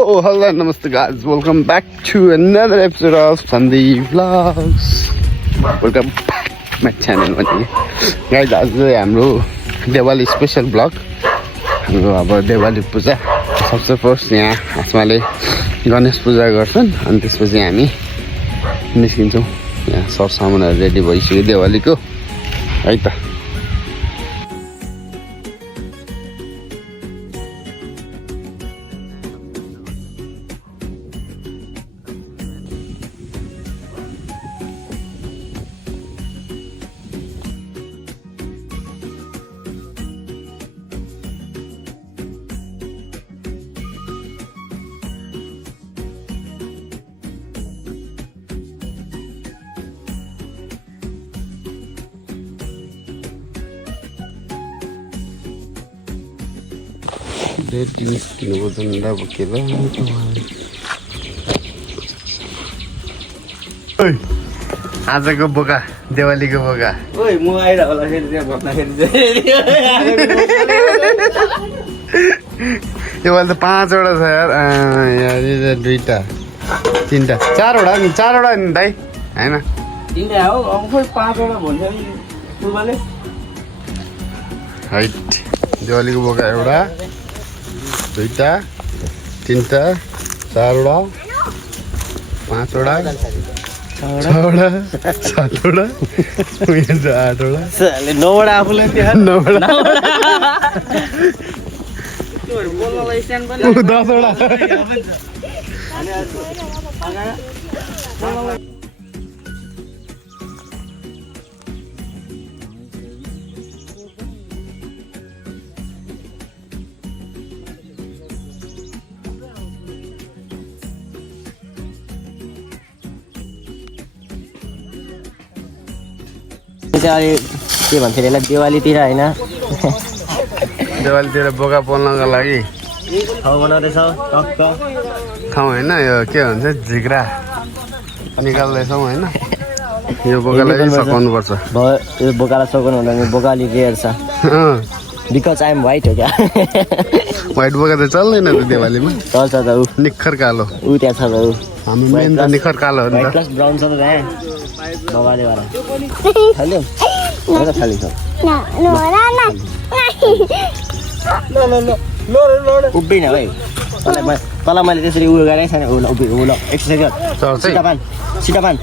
Hello, namaste guys. Welcome back to another episode of Sandeep Vlogs. Welcome back to my channel. Guys, आज हाम्रो Diwali special blog हाम्रो अब दिवाली पूजा सबसे first यहाँ आत्माले गणेश पूजा गर्छन् अनि त्यसपछि हामी निस्किन्छौँ यहाँ सरसामानहरू रेडी भइसक्यो दिवालीको है त आजको बोका दिवालीको बोका ओइ म आइरा होला फेरि त्यहाँ भन्दाखेरि योपालि त 5 वटा छ यार यहाँ 2टा 3टा 4वटा नि 4वटा नि दाइ हैन तिनटा हो अब खोइ 5 वटा भन्छ नि पुर्बाले हाइट दिवालीको बोका एउटा 2टा 3टा 4वटा 5वटा 6वटा 7वटा 8वटा 9वटा आफूले त्यहाँ 9वटा बोल्नलाई स्ट्यान्ड पनि 10वटा चाहिँ के भन्छ यसलाई दिवालीतिर होइन दिवालीतिर बोका पोल्नको लागि ठाउँ बनाउँदैछौ ठाउँ होइन यो के भन्छ झिग्रा निकाल्दैछौँ होइन यो बोकालाई सघाउनुपर्छ यो बोकालाई सघाउनु हुँदैन बोकाले रेयर छ बिकज आइएम वाइट हो क्या व्हाइट बोका त चल्दैन त दिवालीमा चल्छ त ऊ निखर कालो ऊ त्यहाँ छ त ऊ हाम्रो मेन त निखर कालो हो नि त प्लस ब्राउन छ त त्यहाँ बोकाले वाला खाल्यो हो त खाली छ उभिन भाइ तँलाई मैले त्यसरी उयो गरेको छैन ल एक्सर्साइज गर सिटा पान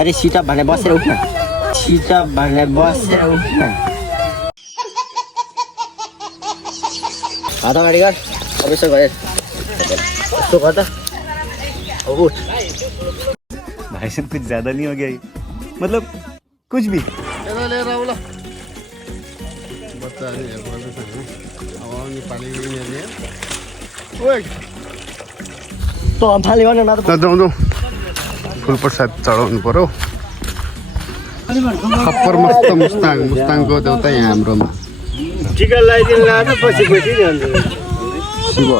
अरे सिटा भने बसेर उठ्न सिटा भने बसेर उठ्न हात अगाडि गर अब यसो गर यस्तो गर त अब उठ भाई साहब कुछ ज्यादा नहीं हो गया ये मतलब कुछ भी लिएर आऊ ल बच्चाहरू हेर्नुपर्छ अब नेपाली ओए त अम्फाले गर्न न त जाउँ जाउँ फुल प्रसाद चढाउनु पर्यो खप्पर मस्त मुस्ताङको देउता यहाँ हाम्रोमा टिका लगाइदिनु लानु पछि पछि जान्छ शिव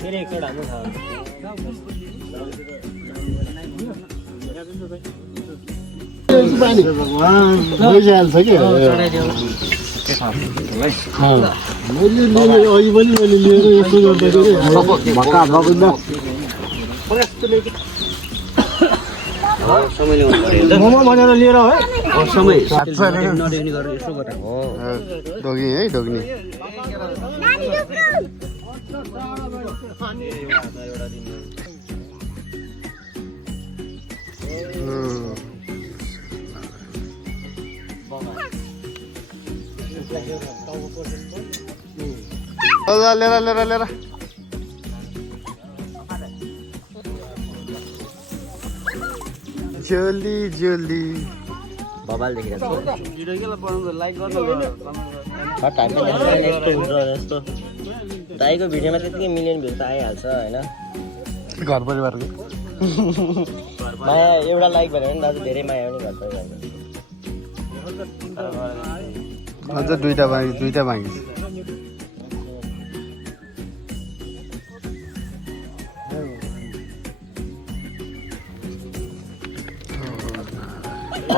फेरि एकचोटि हाम्रो बुझिहाल्छ कि मैले लिएर यस्तो गर्दाखेरि मोमो भनेर लिएर है समय डोग्नी है डोग्नी लिएर जोली जोली बबाल देखिरहेको छ दाइको भिडियोमा त्यतिकै मिलियन भ्यू त आइहाल्छ होइन घर परिवारको माया एउटा लाइक भन्यो भने दाजु धेरै माया हो नि घर परिवारको अझ दुईटा बाँकी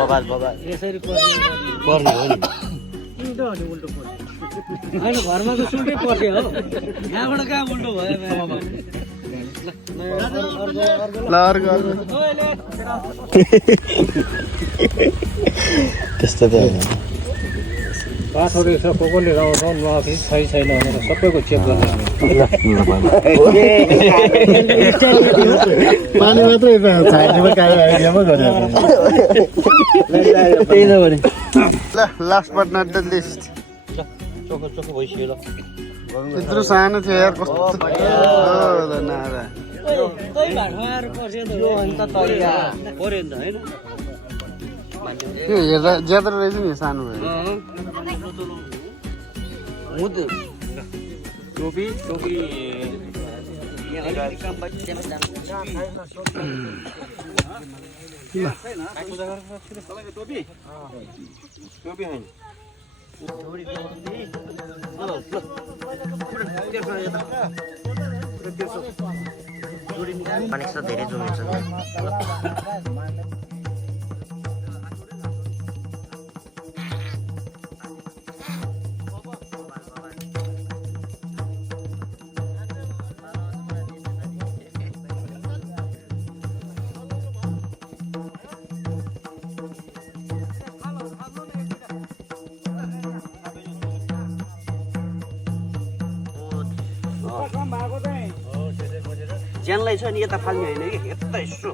बबाल यसरी पर्ने हो नि उल्टो होइन घरमा त सुटै पर्थ्यो हो यहाँबाट कहाँ उल्टो भयो ल अर्को त्यस्तो त होइन बाठोहरू यसो को कोले गाउँछ नआफै सही छैन भनेर सबैको चेक गर्ने पानी मात्रै छाड्नेमा कालो आइडियामा गरेर त्यही त भने ल last but not the least चोखो चोखो भइसक्यो ल त्यत्रो सानो थियो यार कस्तो नारा त्यो हेर्दा ज्यादा रहेछ नि सानो भयो टोपी टोपी मानिस त धेरै जुमिन्छ ज्यानलाई छ नि यता फाल्ने होइन कि यता यसो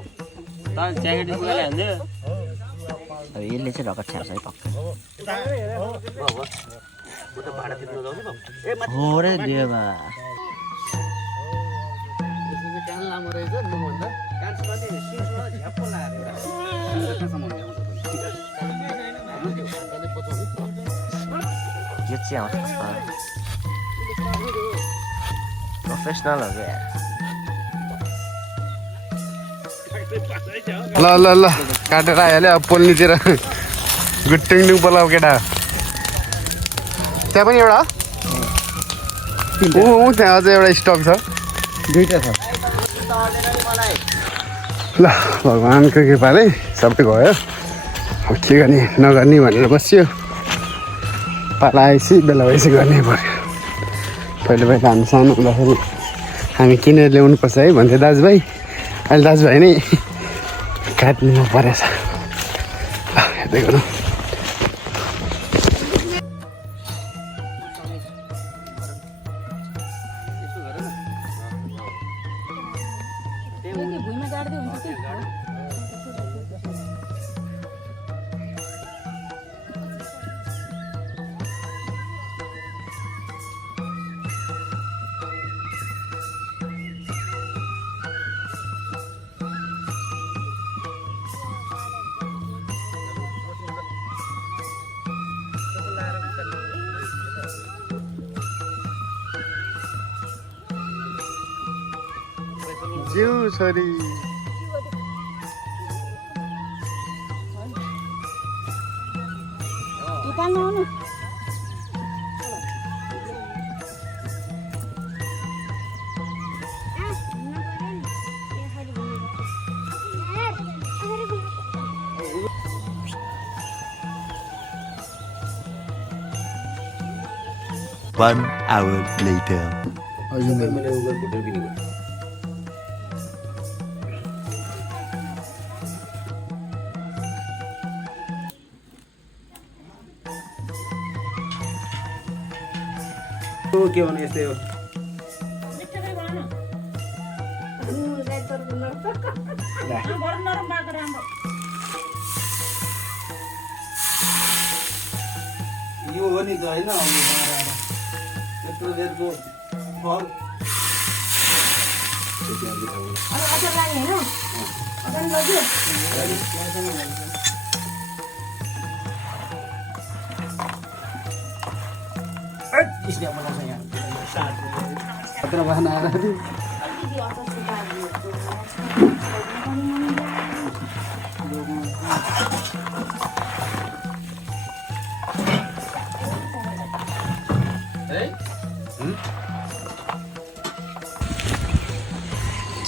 ज्याकेट पुगाइले हाल्यो अब यसले चाहिँ रगत छ्याप्छ है पक्का हो रे देवा कान लामो रहेछ मभन्दा यो चाहिँ आउँछ प्रोफेसनल हो क्या ल ल ल काटेर आइहाल्यो अब पोल्नीतिर गुट्टुङ बोलाऊ केटा त्यहाँ पनि एउटा त्यहाँ अझै एउटा स्टक छ दुईटा छ ल भगवान्को कृपाले सबै गयो अब के गर्ने नगर्ने भनेर बस्यो पाला आएपछि बेला भएपछि गर्नै पऱ्यो पहिले पहिला हामी सानो हुँदाखेरि हामी किनेर ल्याउनुपर्छ है भन्थ्यो दाजुभाइ अहिले दाजुभाइ नै काट्नु परेछ हेर्दै गरौँ जिउ छोरी One hour later. के भन्नु यस्तै हो यो हो नि त होइन यत्रो रेटको फल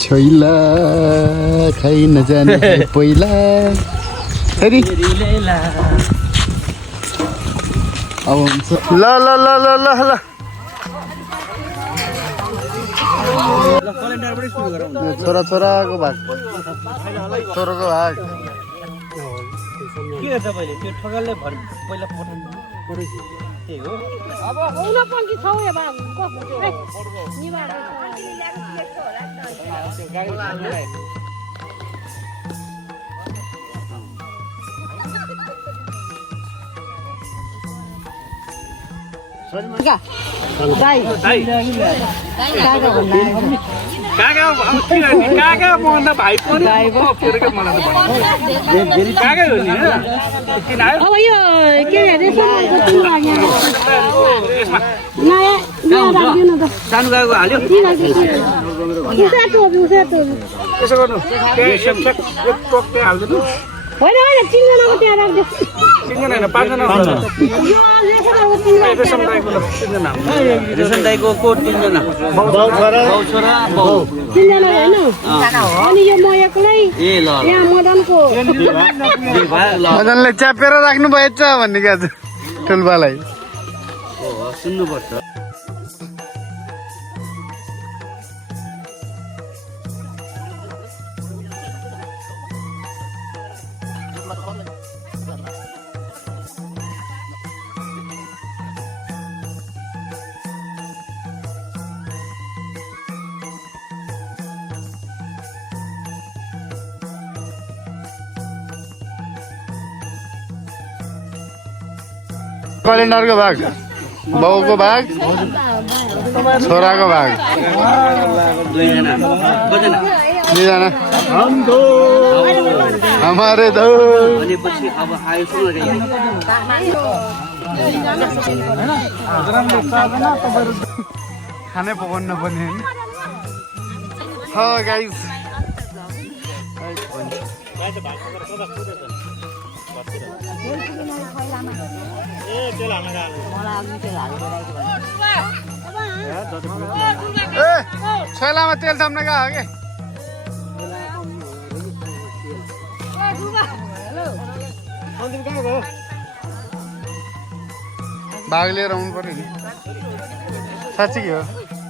छैला खाइ नजाने पहिला फेरि अब हुन्छ ल ल ल ल ल ल छोरा छोराको भाग छोराको भाग के गर्छ पहिले त्यो ठगलले पहिला पठाउनु त्यही हो अब हुन पनि छौ ए बा काका भन्दा भाइ पनि मलाई त काकै हो नि किन आयो अब यो के अरे सानो राख्दिनु त सानो गाएको हाल्यो त्यसो गर्नु एक टोक हाल्दिनु होइन होइन तिनजनाको त्यहाँ राख्दै तिनजना होइन पाँचजना रेशम दाइको को तिनजना तिनजना होइन अनि यो म एक्लै ए ल यहाँ मदनको मदनले च्यापेर राख्नु भएछ भन्ने क्या ठुल्बालाई सुन्नुपर्छ क्यालेन्डरको भाग बाउको भाग छोराको भाग दुईजना हमारे दो भनेपछि अब आयो सुन खानै पकाउनु पर्ने होइन गाइस छैलामा तेल थाप्न गएको के भाग लिएर आउनु पर्यो नि साँच्ची के हो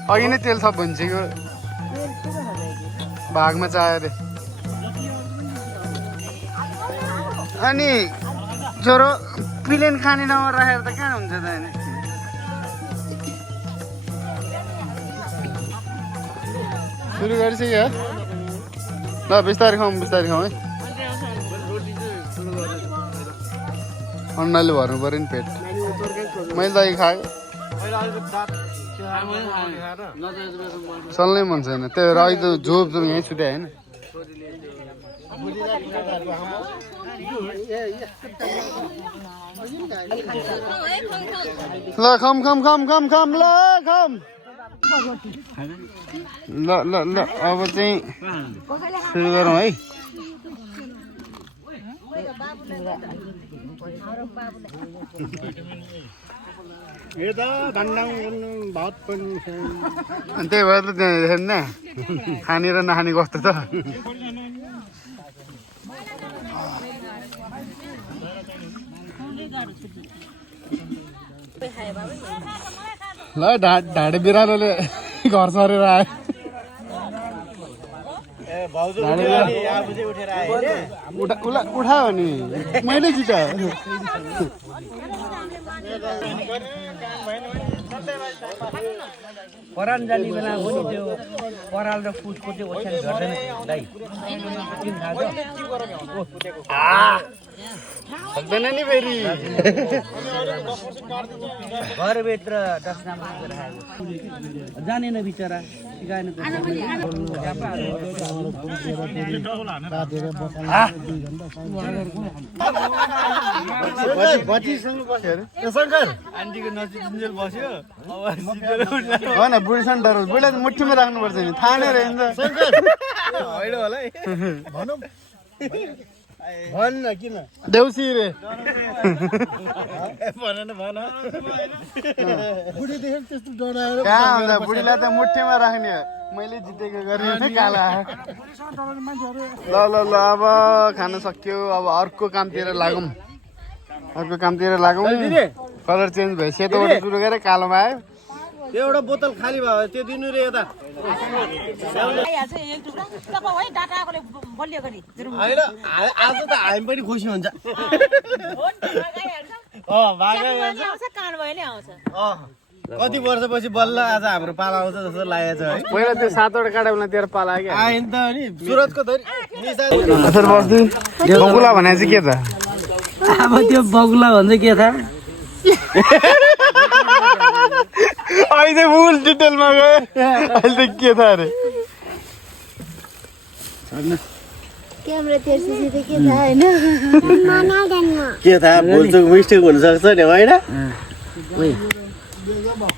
अघि नै तेल थप भनिसक्यो भागमा चाह्यो अरे अनि ज्वरो प्लेन खाने ठाउँमा राखेर त कहाँ हुन्छ त होइन सुरु गरिसक्यो ल बिस्तारै खाउँ है अन्नाले भर्नु पऱ्यो नि पेट मैले त अघि खाएको चल्नै मन छैन त्यो अहिले त जोब यहीँ छुट्या होइन ल खम ल खम ल अब चाहिँ सुरु गरौँ है अनि त्यही भएर त त्यहाँ हेर्ने खाने र नखाने कस्तो त ल ढाडे बिरालोले घर सरेर आयो उठायो नि मैले जित पराल जाने बेला पनि त्यो पराल र फुटको त्यो ओछ्यान झर्दैन दाइ किन थाहा सक्दैन नि फेरि घरभित्र डस्नामा राखेको जानेन बिचरा सिकाएन आन्टीको नजिक बस्यो होइन बुढीसँग डर बुढीलाई मुठीमा राख्नुपर्छ नि थाहा नै रहेछ होइन होला है भन्न किन देउसी रे कहाँ हुन्छ बुढीलाई त मुठीमा राख्ने मैले जितेको गरेँ काला ल ल ल अब खान सक्यो अब अर्को कामतिर लागौँ कलर चेन्ज भयो सेतोबाट सुरु गरेर कालोमा आयो एउटा बोतल खाली भयो त्यो दिनु रे यता होइन आज त हामी पनि खुसी हुन्छ कति वर्षपछि बल्ल आज हाम्रो पाला आउँछ जस्तो लागेको छ है पहिला त्यो 7 वटा काट्यो भने तेरो पाला आयो आयो नि त नि सुरतको धरि असर बस्दै बगुला भने चाहिँ के त अब त्यो बगुला भन्दै के था अहिले फुल डिटेलमा गयो अहिले के था अरे क्यामेरा तेर्सो त के थाहा हैन के थाहा भुलचुक मिस्टेक हुन सक्छ नि होइन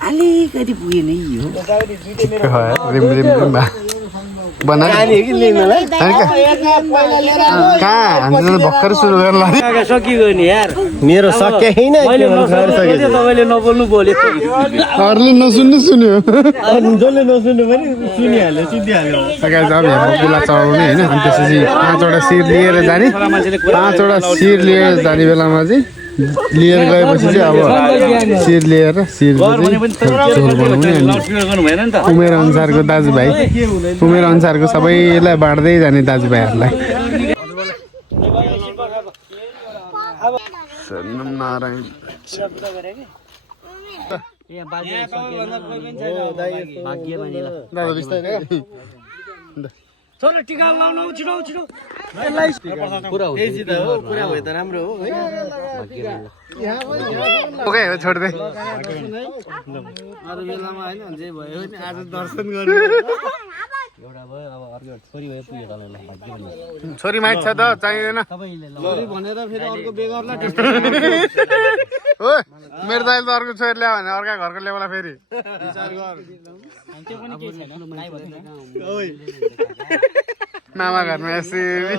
अलिकति पुगे नै हो बना कहाँ हामी भर्खर सुरु गर्न लाग्यो सकिगयो नि यार मेरो सके हैन तपाईँले नबोल्नु बोले अरूले नसुन्नु सुन्यो जसले नसुन्नु पनि सुनिहाल्यो सिद्धिहाल्यो गाइस अब यहाँ बगुला चढाउने होइन अनि त्यसपछि 5 वटा शिर लिएर जाने 5 वटा शिर लिएर जाने बेलामा चाहिँ लिएर गएपछि चाहिँ अब शिर लिएर शिर झोल बनाउने अनि उमेर अनुसारको दाजुभाइ उमेर अनुसारको सबैलाई बाँड्दै जाने दाजुभाइहरूलाई छोरा टिका लाउनु छिटो छिटो पुरा भयो त राम्रो हो है ओके हो छोड्दै अरू बेलामा हैन जे भयो नि आज दर्शन गर्नु एउटा भयो अब अर्को छोरी भयो पुग्यो तललाई भाग्य छोरी माइक छ त चाहिँदैन छोरी भनेर फेरि अर्को बेगरलाई हो मेरो दाइले त अर्को छोरी ल्यायो भने अर्का घरको ल्याउला फेरि त्यो पनि के छैन नाइ भन्दैन मामा घरमा यसरी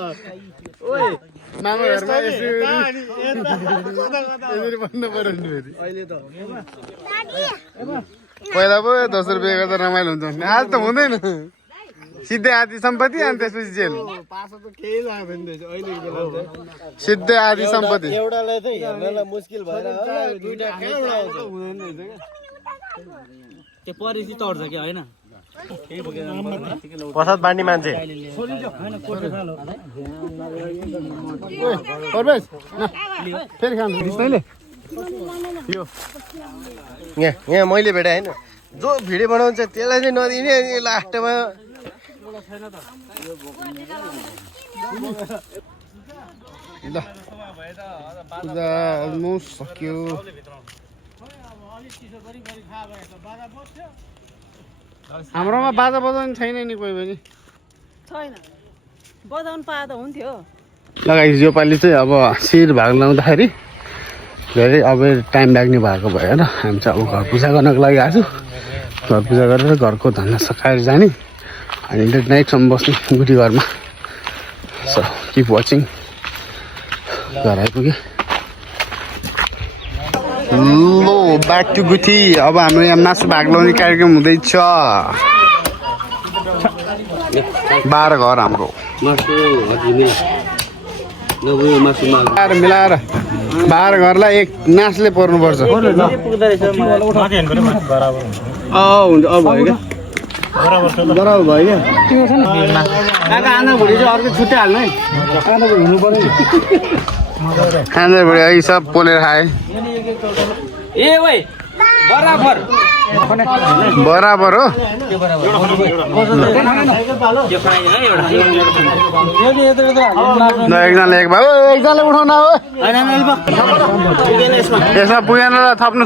मामा घरमा यसरी भन्नु पर्यो नि फेरि पहिला पो 10 रुपियाँ गर्दा रमाइलो हुन्छ भने आज त हुँदैन सिधै आधी सम्पत्ति अनि त्यसपछि जेल सिधै आधी सम्पत्ति एउटालाई चाहिँ हेर्नलाई मुस्किल भएर दुईटा त्यो परिधि तर्छ कि हैन प्रसाद बाँड्ने मान्छे फेरि खानु तैँले यहाँ मैले भेटाएँ होइन जो भिडियो बनाउँछ त्यसलाई चाहिँ नदिने अनि लास्टमा ल पूजा अलमोस्ट सक्यो हाम्रोमा बाजा बजाउने छैन नि कोही पनि छैन बजाउन पाए त हुन्थ्यो लगाइस यो पालि चाहिँ अब शिर भाग लाउँदाखेरि धेरै अब टाइम लाग्ने भएको भएर हामी चाहिँ अब घर पूजा गर्नको लागि आएको छु घर पूजा गरेर घरको धन्दा सकाएर जाने अनि लेट नाइटसम्म बस्ने गुठी घरमा सो किप वाचिङ घर आइपुग्यो लो ब्याक टु गुठी अब हाम्रो यहाँ मासु भाग लाउने कार्यक्रम हुँदैछ 12 घर हाम्रो मिलाएर 12 घरलाई एक नासले पर्नुपर्छ हुन्छ भयो क्या बराबर भयो क्या काका आना भुँडी चाहिँ अर्को छुट्टै हाल्नु है आना भुँडी हुनु पर्यो आना भुँडी है सब पोलेर खाए ए ओइ बराबर बराबर हो एकजनाले एक भयो एकजनाले उठाउन हो यसमा पुगेन थप्नु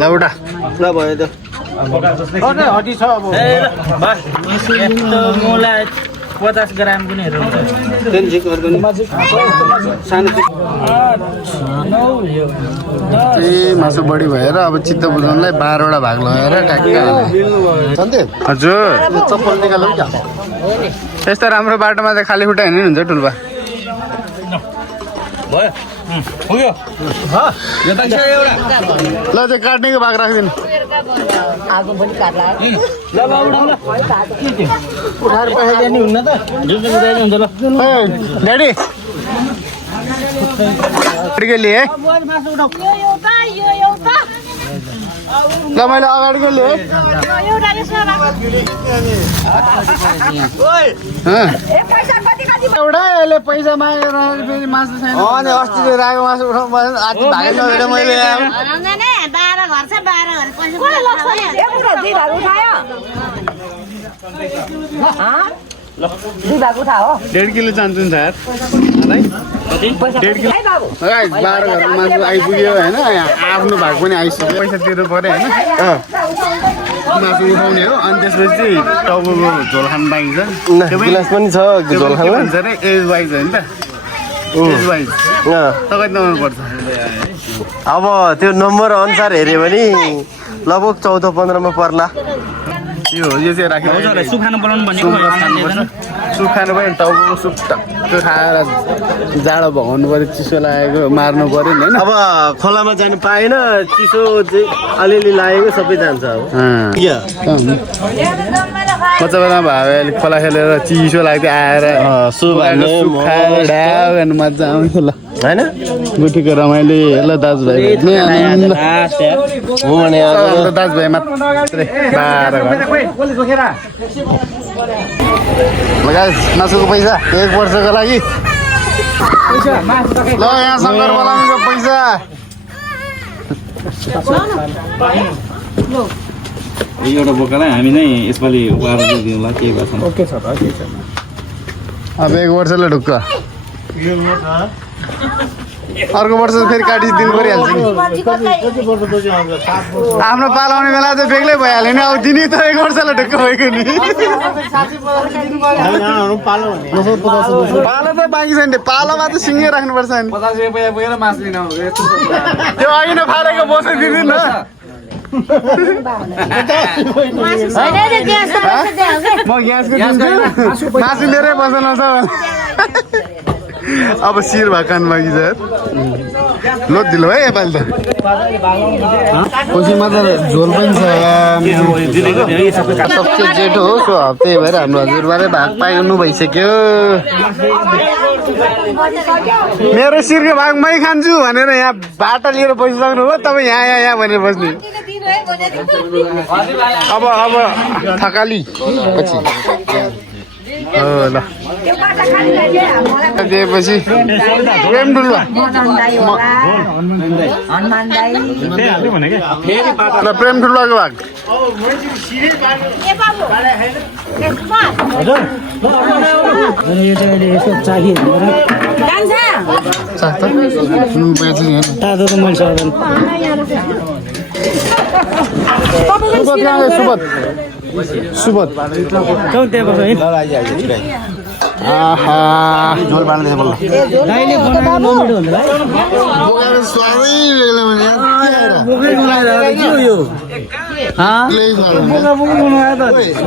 लौटा ल भयो त हटी छ अब 50 ग्राम कुनैहरू हुन्छ मासु बढी भएर अब चित्त बुझाउनलाई 12 वटा भाग लगाएर ट्याक्क हजुर चप्पल निकाल्नु क्या यस्तो राम्रो बाटोमा चाहिँ खाली खुट्टा हिँड्नु हुन्छ टुल्पा ल त्यो काट्नेको भाग राखिदिनु ड्याडी अगाडिको लिए है ल मैले अगाडिको लिए एउटा यसले पैसा मागेर फेरि मासु छैन अनि अस्ति राखेको मासु उठाउनु भएन आज भागेर लगेर मैले डेढ किलो चाहन्छु नि यार 1.5 किलो 12 घरको मासु आइपुग्यो होइन आफ्नो भाग पनि आइसक्यो पैसा तिर्नु पऱ्यो होइन मासु उठाउने हो अनि त्यसपछि टाउको झोल खानु पाइन्छ गिलास पनि छ झोल खानु भन्छ अरे एज वाइज होइन त एज वाइज तपाईँ नम्बर पर्छ अब त्यो नम्बर अनुसार हेऱ्यो भने लगभग 14-15 मा पर्ला यो चाहिँ राखेर सुप खानु बनाउनु भनेको सुप खानु पऱ्यो टाउको सुप टक्क खाएर जाडो भगाउनु पऱ्यो चिसो लागेको मार्नु पऱ्यो नि होइन अब खोलामा जानु पाएन चिसो चाहिँ अलिअलि लागेको सबै जान्छ अब बच्चा बेलामा भयो अहिले खोला खेलेर चिसो लाग्थ्यो आएर सुप खाएर ढ्याउ गर्नु मजा आउँथ्यो ल होइन गुठीको रमाइलो ल दाजुभाइ दाजुभाइ मात्रै 12 मासुको पैसा 1 वर्षको लागि ल यहाँ शङ्कर बोलाउनुको पैसा एउटा बोकालाई हामी नै यसपालि उपहार दिउँला के गर्छ ओके छ त के छ अब 1 वर्षले ढुक्क अर्को वर्ष फेरि काटिदिनु परिहाल्छ नि आफ्नो पालाउने बेला चाहिँ बेग्लै भइहाल्यो नि अब दिने त 1 वर्षलाई ढुक्क भएको नि पालो त बाँकी छैन पालोमा त सिङ्गै राख्नुपर्छ नि 50 रुपियाँ पुगेर मासु लिन त्यो अघि नै फालेको बोसो दिँदिन न म ग्यासको मासु लिएरै बस्नु छ अब शिर भाकान बाँकी छ लोड दिलो है यसपालि त कोसीमा त झोल पनि छ सबसे जेठो हो सो त्यही भएर हाम्रो हजुरबाले भाग पाइनु भइसक्यो मेरो शिरको भाग मै खान्छु भनेर यहाँ बाटा लिएर बसिसक्नु हो तपाईँ यहाँ भनेर बस्ने अब थकाली पछि ल दिएपछि प्रेम डुल्वा ल प्रेम डुल्वाको भाग सुबोध आहा झोल बाँड्दैछ बल्ल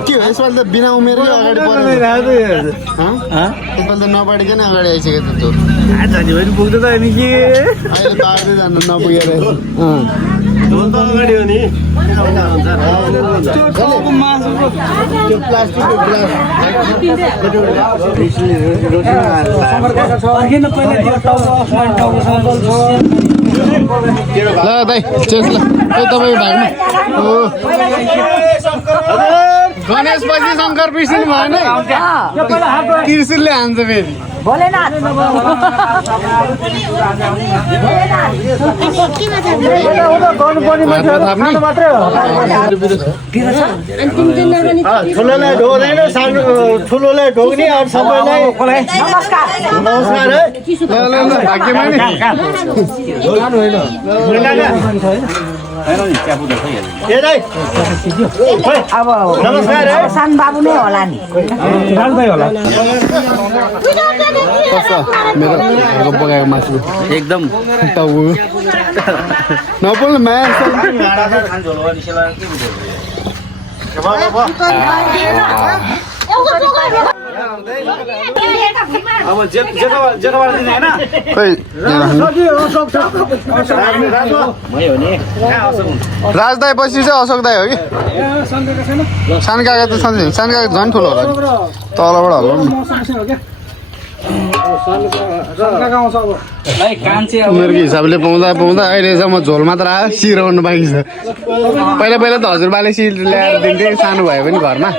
यसपालि त बिना उमेरले अगाडि यसपालि त नबाडिकन अगाडि आइसक्यो त झोल अहिले बाँड्दै जानु नपुगेर झोल त अगाडि हो नि प्लास्टिकको ल दाइ चेस ल तपाईँ भाग्नु गणेश पछि शङ्कर पिर्सिनु भएन त्रिशुलले हान्छ फेरि ठुलोलाई ढोक्दैन सानो ठुलोलाई ढोक्ने अरू सबैलाई नमस्कार है भाग्यमा नि सानो बाबु नै होला नि कस्तो मेरो घरको पकाएको मासु एकदम टाउ नबोल्नु माया अब जेठोबाट दिने होइन खोइ राज दाई पछि चाहिँ अशोक दाई हो कि सानो काका त सानो काका झन् ठुलो होला तलबाट होला उमेरको हिसाबले पाउँदा अहिलेसम्म झोल मात्र आयो सिराउनु बाँकी छ पहिला त हजुरबाले सिर ल्याएर दिन्थे सानो भयो पनि घरमा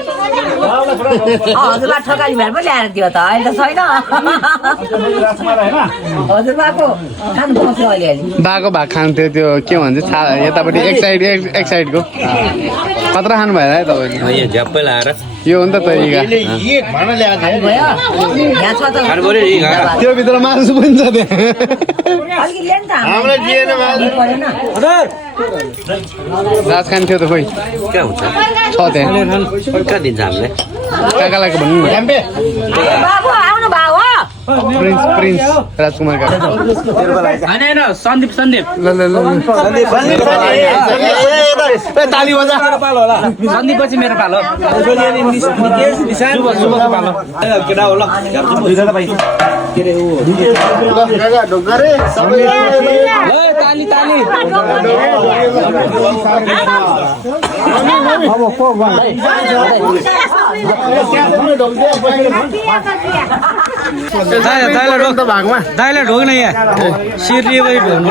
हजुरबा ठोकाली भएर पो ल्याएर दियो त अहिले त छैन हजुरबाको खानु पाउँछ अलिअलि बाको भाग खान्थ्यो त्यो के भन्छ यतापट्टि एक साइडको कत्रो खानु भएर है तपाईँले झ्याप्पै लाएर यो हो नि त इगा त्यो भित्र मासु पनि छ राज खान्थ्यो त खोइ क्या हुन्छ छ त्यहाँ कहाँ दिन्छ हामीले काकालाई भन्नु न प्रिन्स राजकुमार काका होइन सन्दीप ल ताली बजा सन्दीप पछि मेरो पालो केटा हो ल ताली ताली दाइलाई ढोग न यहाँ सिर्ली ढोग्नु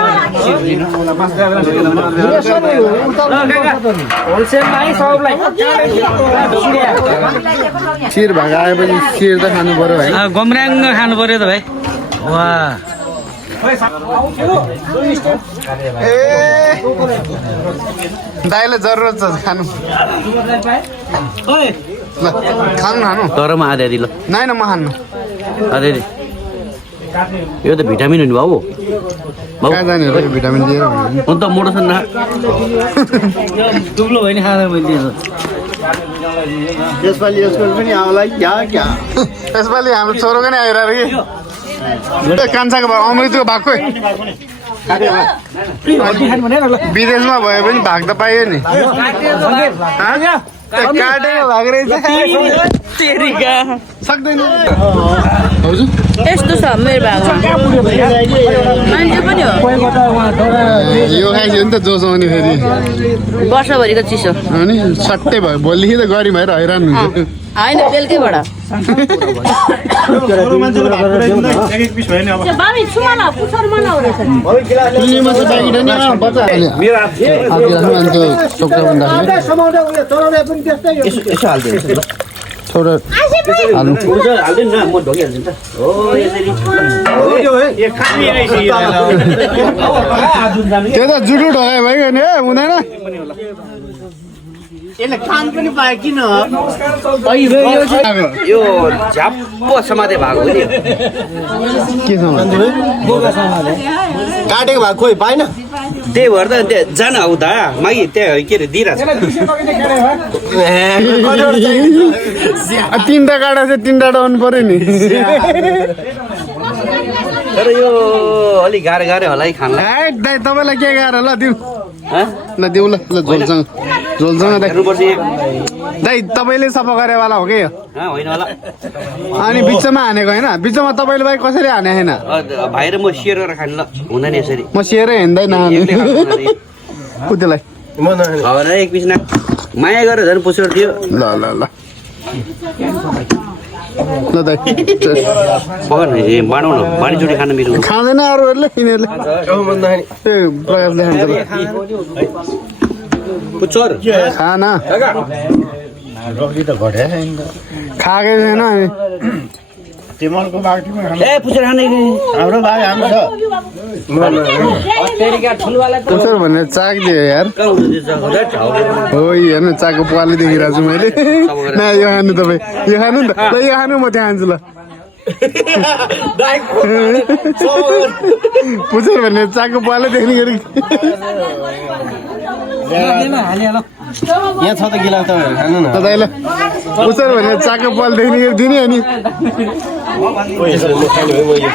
शिर भाग आएपछि शिर त खानु पर्यो है गम्राङ खानु पर्यो त भाइ वा दाइलाई जरुरत छ खानु ल खानु तर म आधी ल नाइ न म खान्नु आधी यो त भिटामिन हो नि बाबु कहाँ जाने हो भिटामिन दिएर हुन त मोटो छ न दुब्लो भयो नि खाँदा मैले यसपालि पनि आउला क्या यसपालि हाम्रो छोरोको नै आइरहेको कि कान्छाको भाग अमृतको भागको विदेशमा भए पनि भाग त पाइयो नि काटेको भाग रहेछ सक्दैन यस्तो छ मेरो भागमा मान्छे पनि हो यो खाइसक्यो नि त जोस आउने फेरि वर्षभरिको चिसो अनि सट्टै भयो भोलिदेखि त गरी भएर हैरान हुन्छ होइन बेलुकैबाट थोडा हाल्नु त्यो त जुटु ढगायो भाइ नि हुँदैन यसले खान पनि पायो किन यो झ्याप्प समाते भएको नि के काटेको भएको खोइ पाएन त्यही भएर त त्यहाँ जान हौ दा मागि त्यहाँ के अरे दिइरहेको तिनवटा काँडा चाहिँ तिनवटा डाउनु पर्यो नि तर यो अलिक गाह्रो होला है खानलाई दाइ तपाईँलाई के गाह्रो ल दिउँ ल दिउँ ल झोलसँग दाइ दाइ तपाईँले सफा गरेवाला हो कि यो होइन होला अनि बिचमा हानेको होइन बिचमा तपाईँले भाइ कसरी हाने होइन भाइ र म सेयर गरेर खानु ल हुँदैन यसरी म सेयरै हिँड्दैन त्यसलाई हवरा एक पिस न माया गरेर झन् पुछेर थियो ल ल ल ल दाइ पकाउनु बनाउनु बाँडीचुडी खानु मिल्नु खाँदैन अरूहरूले यिनीहरूले ए प्रकाशले खान्छ पुच्छोर खाना खाएकै छैन अनि ए पुच्छोर खाने पुच्छर भनेर चाक दियो यार हो हेर्नु चाकको पाली देखिरहेको छु मैले न यो खानु तपाईँ यो खानु नि त ल यो खानु म त्यहाँ खान्छु ल पुच्छर भन्ने चाको पालो देख्ने गरी यहाँ छ त गिलाउ त खानु न तपाईँलाई पुच्छर भन्ने चाको पालो देख्ने गरी दिने अनि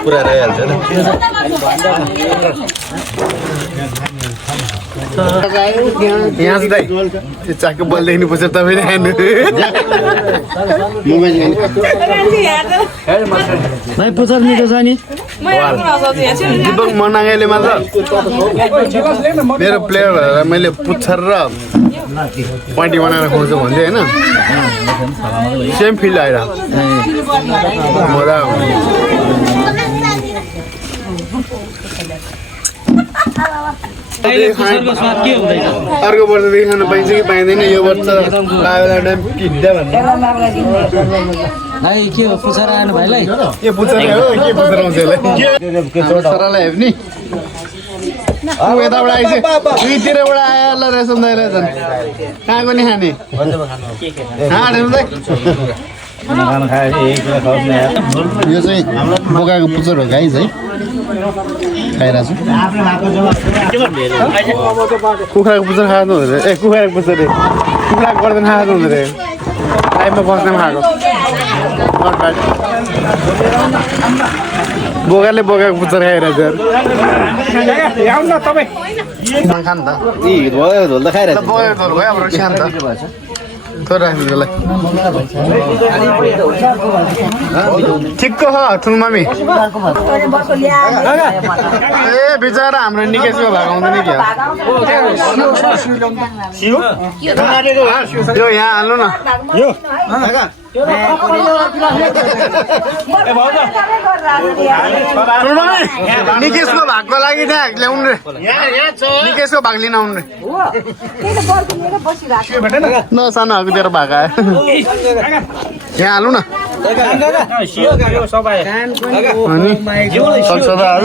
पुरा रहिहाल्छ यहाँ चाहिँ त्यो चाको पालो देख्ने पुच्छर तपाईँले खानु भाइ पुच्छर मिठो छ नि दिपक मनाङले मात्र मेरो प्लेयर भएर मैले पुच्छर र पार्टी बनाएर खुवाउँछु भन्थेँ होइन सेम फिल आइरहेको मजा अर्को वर्षदेखि खानु पाइन्छ कि पाइँदैन यो वर्ष भाइ के हो पुच्छर आएन भाइलाई के पुच्छर हो के पुच्छर आउँछ यसलाई छोरालाई हेर्ने यताबाट आइस दुईतिरबाट आयो ल रेसम दाइलाई झन् कहाँको नि खाने यो चाहिँ बोकाको पुच्छर हो गाइस है खाइरहेको छु कुखुराको पुच्छर खाएको हुँदो रहेछ ए कुखुराको पुच्छर रे कुखुराको गर्दैन खाएको हुँदो रहेछ टाइममा बस्ने खाएको बोकाले बोकाको पुच्छर खाइरहेछ खानु त झोल त खाइरहेछ बोकाको झोल भयो अब खानु त थोर राख्नु त्यसलाई ठिक्क छ ठुलो मामी ए बिचरा हाम्रो निकेशको भएको आउँदैन क्या यो यहाँ हाल्नु न निकेशको भागको लागि त्यहाँ ल्याउनु रे निकेशको भाग लिन आउनु रे न सानोहरूको तेरो भाग आयो यहाँ हाल्नु न सक्छ त आज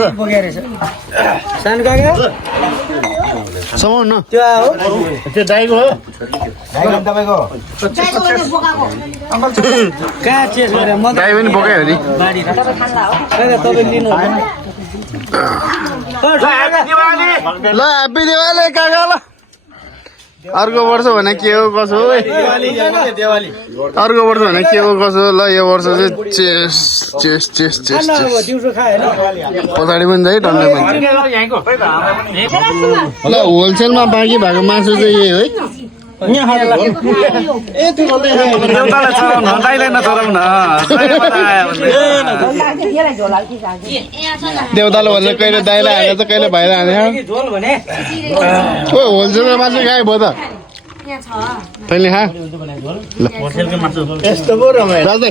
समाउनु न त्यो दाइको हो दाइ पनि बोकायो नि ल ह्याप्पी दिवाली काका ल अर्को वर्ष भने के हो कसो हो अर्को वर्ष भने के हो कसो ल यो वर्ष चाहिँ चेस चेस चेस चेस पछाडि पनि चाहिँ डन्डै पनि ल होलसेलमा बाँकी भएको मासु चाहिँ यही है देउताले भन्छ कहिले दाइलाई हालेको छ कहिले भाइलाई हालेको ओ होलसेलमा मासु खायो भयो त तैँले खा यस्तो पो रमाइलो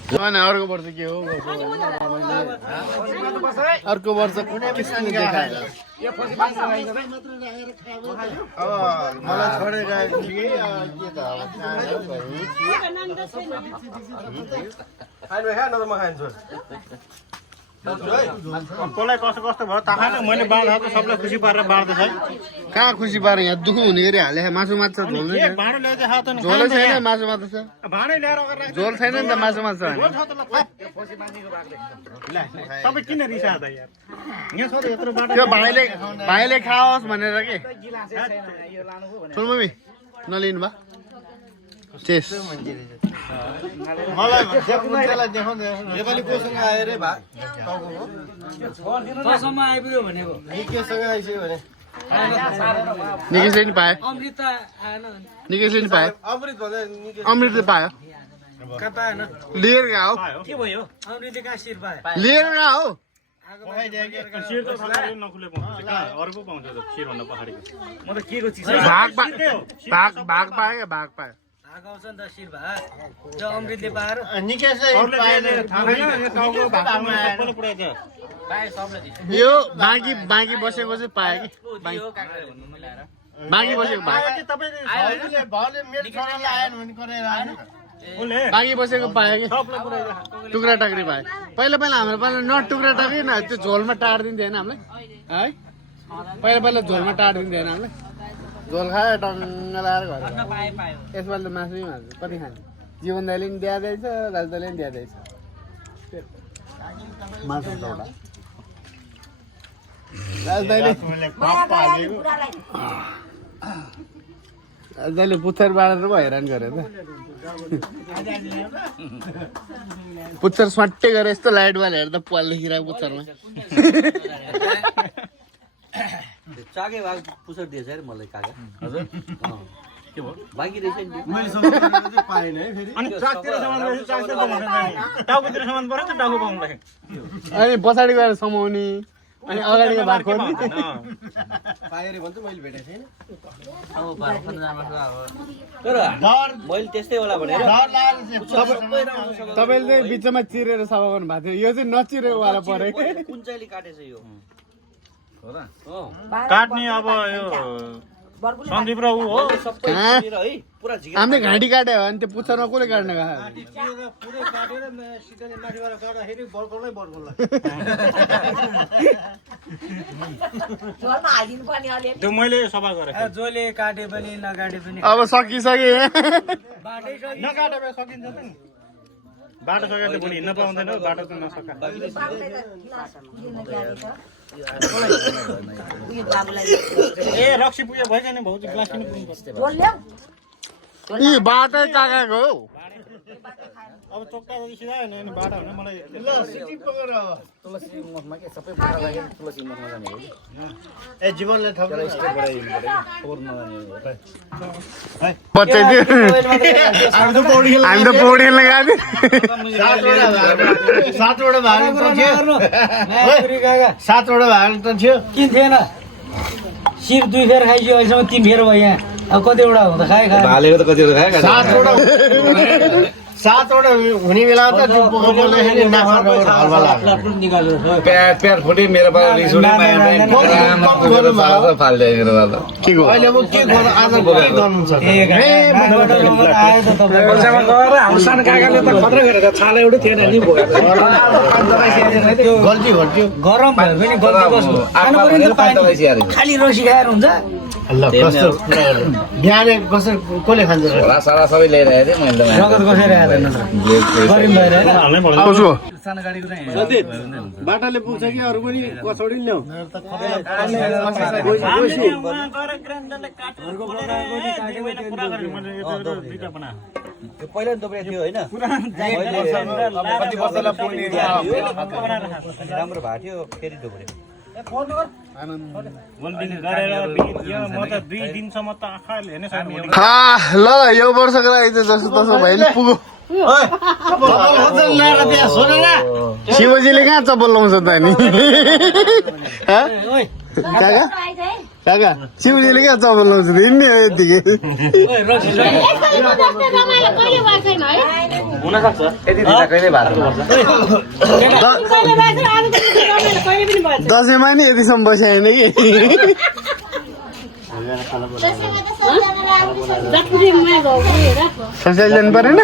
अर्को वर्ष के हो अर्को वर्ष किसानले देखाएर मलाई छोडेर कसलाई कस्तो कस्तो भयो थाहा छैन मैले बाँड्दा त सबलाई खुसी पारेर बाँड्दैछ है कहाँ खुसी पारे यहाँ दुःख हुने गरी हाले मासु मात्र झोल भाँडो ल्याएर खायो त झोलै छैन मासु मात्र छ भाँडै ल्याएर झोल छैन नि त मासु मात्र तपाईँ किन रिसायो त यार यहाँ छ त यत्रो बाटो त्यो भाइले खाओस् भनेर के ठुलो मम्मी नलिनु भा चेस मलाई नेपाली कोसँग आयो रे भा तँसम्म आइपुग्यो भनेको निकेशसँग आइसक्यो भने निकेशले नि पायो अमृत त आएन निकेशले नि पायो अमृत भन्दा निकेश अमृतले पायो कहाँ पाएन लिएर गएको के भयो अमृतले कहाँ शिर पाए लिएर गएको शिर त सरकारले नखुले पाउँछ कहाँ अर्को पाउँछ त शिरभन्दा पछाडिको म त के को चिज भाग पायो क्या भाग पायो भाग आउँछ नि त शिर भए त्यो अमृतले पाएर यो बाँकी बसेको चाहिँ पायो कि बाँकी बसेको पायो बाँकी बसेको पायो कि टुक्रा टाक्री पायो पहिला हाम्रो पाला न टुक्रा टाक्री न त्यो झोलमा टारिदिन्थेन हामीलाई है पहिला झोलमा टारिदिन्थेन हामीलाई झोल खायो टङ्ग लगाएर घर यसपालि त मासु मासु कति खान्छ जीवन दाइले पनि दिँदैछ दाजुले पनि दिँदैछ दाइले पुच्छर बाँडेर पो हैरान गरे त पुच्छर स्वाट्टै गरे यस्तो लाइट बाल हेर्दा पाल देखिरहेको पुच्छरमा चागे भाग पुसर दिएछ अरे मलाई काका हजुर के भयो बाँकी रहेछ नि मैले सम्झेर पाएन है फेरि अनि ट्रकतिर सामान रहेछ ट्रकतिर पाउँदैन टाउकोतिर सामान पर्छ टाउको पाउँदैन अनि पछाडि गएर समाउने अनि अगाडिको भाग खोल्ने पाएँ रे भन्छ मैले भेटेको छैन अब बाह्र जामा अब तर मैले त्यस्तै होला भनेर तपाईँले चाहिँ बिचमा चिरेर सफा गर्नु भएको थियो यो चाहिँ नचिरेको वाला परे कुन चाहिँले काटेछ यो हो र काट्ने अब यो सन्दीप र ऊ हो सबै चिरेर है पुरा झिका हामीले घाँटी काट्यो भने त्यो पुच्छरमा कसले काट्न गयो पुरै काटेर सिधै माथिबाट काट्दाखेरि बर्कोलाई झोलमा हालिदिनु पर्ने अलि त्यो मैले सफा गरेँ जसले काटे पनि नकाटे पनि अब सकिसके नकाटे भए सकिन्छ त नि बाटो सकेर त पनि हिँड्न पाउँदैन बाटो त नसका ए रक्सी पुग्यो भएछ नि भाउजू ग्लास पनि पुग्नुपर्छ यी बाटै काकाको हौ अब चोक्टा जति सिधा होइन अनि बाटो होइन मलाई ए जीवनले ठक्कर हामी त पौडी खेल्न गएको सातवटा भाग त थियो सातवटा भाग त थियो किन थिएन सिर 2 फेर खाइसक्यो अहिलेसम्म 3 फेर भयो यहाँ अब कतिवटा हुँदा खाए भालेको त कतिवटा खायो सातवटा हुने बेला त त्यो बोक्दाखेरि नाफा हल्वा लाग्यो प्यार फुटे मेरो पाला रिस उठ्यो फाल्दै मेरो पाला के गो अहिले अब के गर्नु आज के गर्नु छ सानो काकाले त खतरा गरेर छाला एउटै थिएन नि गल्ती घट्यो गरम भयो पनि गल्ती बस्नु खाली रसी खाएर हुन्छ ल कस्तो बिहानै कसरी कसले खान्छ सारा सबै लिएर आए थिएँ मैले रगत कसरी आएर गरिम भएर कसको सानो गाडीको चाहिँ बाटाले पुग्छ कि अरू पनि कसौडी ल्याऊ त्यो पहिला दोब्रे थियो होइन राम्रो भएको थियो फेरि दोब्रे म त 2 दिनसम्म त आँखाले हेर्नै सक्दिनँ ल यो वर्षको लागि चाहिँ जस्तो तसो भइले पुग्यो शिवजीले कहाँ चप्पल लाउँछ त नि काका काका शिवजीले कहाँ चप्पल लाउँछ त हिँड्ने हो यतिकै हुनसक्छ यति दिँदा कहिले भएको दसैँमा नि यतिसम्म बस्यो होइन कि ससुराली जानु परेन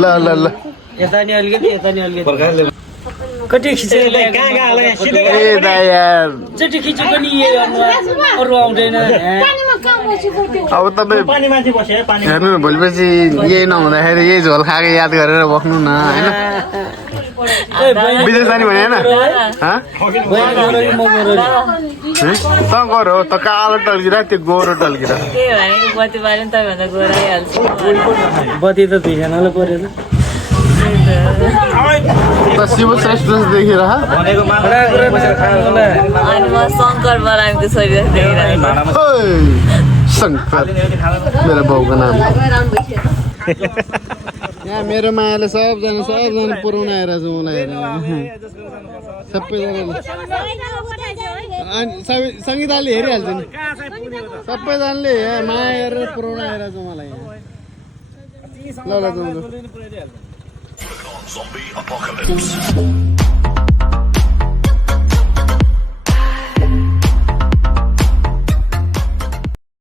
ल ल ल यता नि अलिकति यता नि अलिकति कति खिचेर ए दाइ यार चटी खिचे पनि अरू आउँदैन अब तपाईँ पानी माथि बस्यो पानी हेर्नु न भोलिपछि यही नहुँदाखेरि यही झोल खाएको याद गरेर बस्नु न होइन विदेश जाने भने होइन त गर हो त कालो टल्किरा त्यो गोरो टल्किरा बत्ती त 2 जनालाई परेन त शिव श्रेष्ठ देखेर शङ्कर मेरो बाउको नाम यहाँ मेरो मायाले सबजना पुऱ्याउन आएर छ मलाई सबैजनाले अनि सङ्गीताले हेरिहाल्छ नि सबैजनाले यहाँ माया गरेर पुऱ्याउन आएर छ मलाई यहाँ ल ल जाउँ